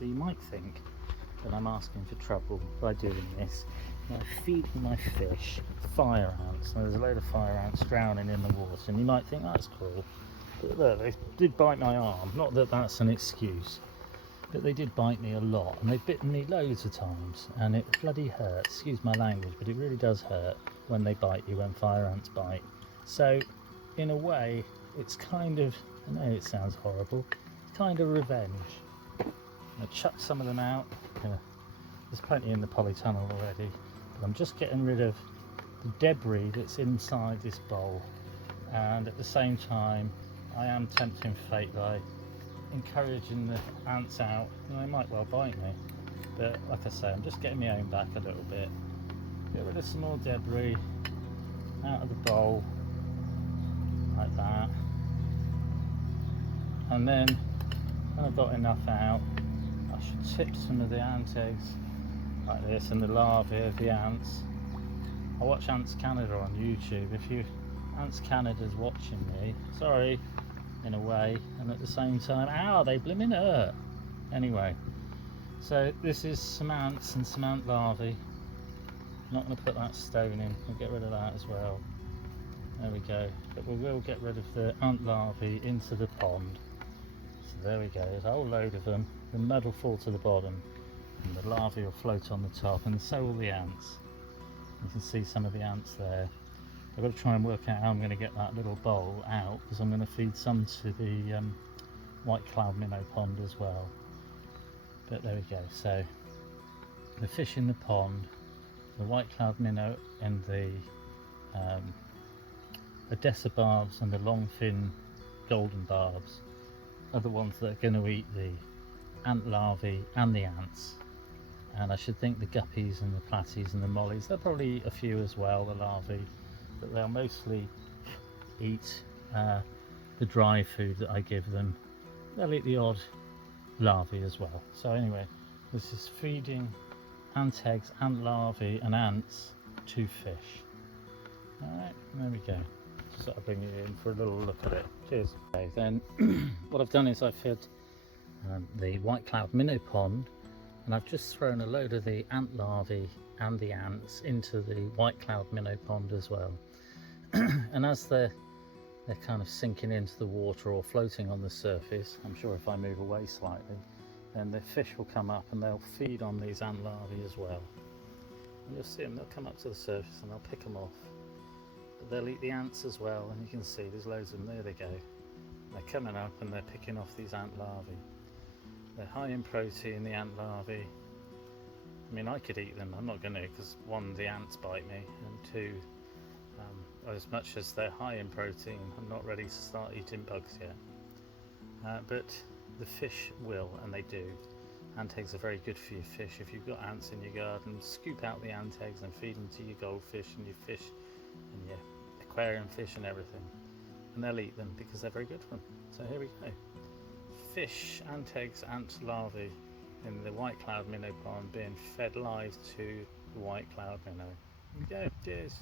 So you might think that I'm asking for trouble by doing this. I feed my fish fire ants. Now, there's a load of fire ants drowning in the water, and you might think that's cool. But look, they did bite my arm. Not that that's an excuse, but they did bite me a lot, and they've bitten me loads of times, and it bloody hurts. Excuse my language, but it really does hurt when they bite you, when fire ants bite. So, in a way, it's kind of, I know it sounds horrible, kind of revenge. I'm going to chuck some of them out. There's plenty in the polytunnel already, but I'm just getting rid of the debris that's inside this bowl, and at the same time I am tempting fate by encouraging the ants out, and they might well bite me, but like I say, I'm just getting my own back a little bit. Get rid of some more debris out of the bowl like that, and then when I've got enough out, I should tip some of the ant eggs like this and the larvae of the ants. I watch Ants Canada on YouTube. If you Ants Canada's watching me, sorry in a way, and at the same time, ow, they blimmin' hurt. Anyway, so this is some ants and some ant larvae. I'm not going to put that stone in, we'll get rid of that as well. There we go, but we will get rid of the ant larvae into the pond. So there we go, there's a whole load of them. The mud will fall to the bottom and the larvae will float on the top, and so will the ants. You can see some of the ants there. I've got to try and work out how I'm going to get that little bowl out, because I'm going to feed some to the white cloud minnow pond as well. But there we go, so the fish in the pond, the white cloud minnow and the Odessa barbs and the long fin golden barbs are the ones that are going to eat the ant larvae and the ants. And I should think the guppies and the platies and the mollies, there'll probably a few as well, the larvae, but they'll mostly eat the dry food that I give them. They'll eat the odd larvae as well. So anyway, this is feeding ant eggs, ant larvae and ants to fish. Alright, there we go. Just sort of bring you in for a little look at it. Cheers. Okay, then what I've done is I've fed the white cloud minnow pond, and I've just thrown a load of the ant larvae and the ants into the white cloud minnow pond as well. And as they're kind of sinking into the water or floating on the surface, I'm sure if I move away slightly, then the fish will come up and they'll feed on these ant larvae as well. And you'll see them, they'll come up to the surface and they'll pick them off. But they'll eat the ants as well, and you can see there's loads of them, there they go. They're coming up and they're picking off these ant larvae. They're high in protein, the ant larvae. I mean, I could eat them, I'm not going to, because one, the ants bite me, and two, as much as they're high in protein, I'm not ready to start eating bugs yet. But the fish will, and they do. Ant eggs are very good for your fish. If you've got ants in your garden, scoop out the ant eggs and feed them to your goldfish and your fish and your aquarium fish and everything. And they'll eat them because they're very good for them. So here we go. Fish, ant eggs, ant larvae in the white cloud minnow pond being fed live to the white cloud minnow. There we go, cheers.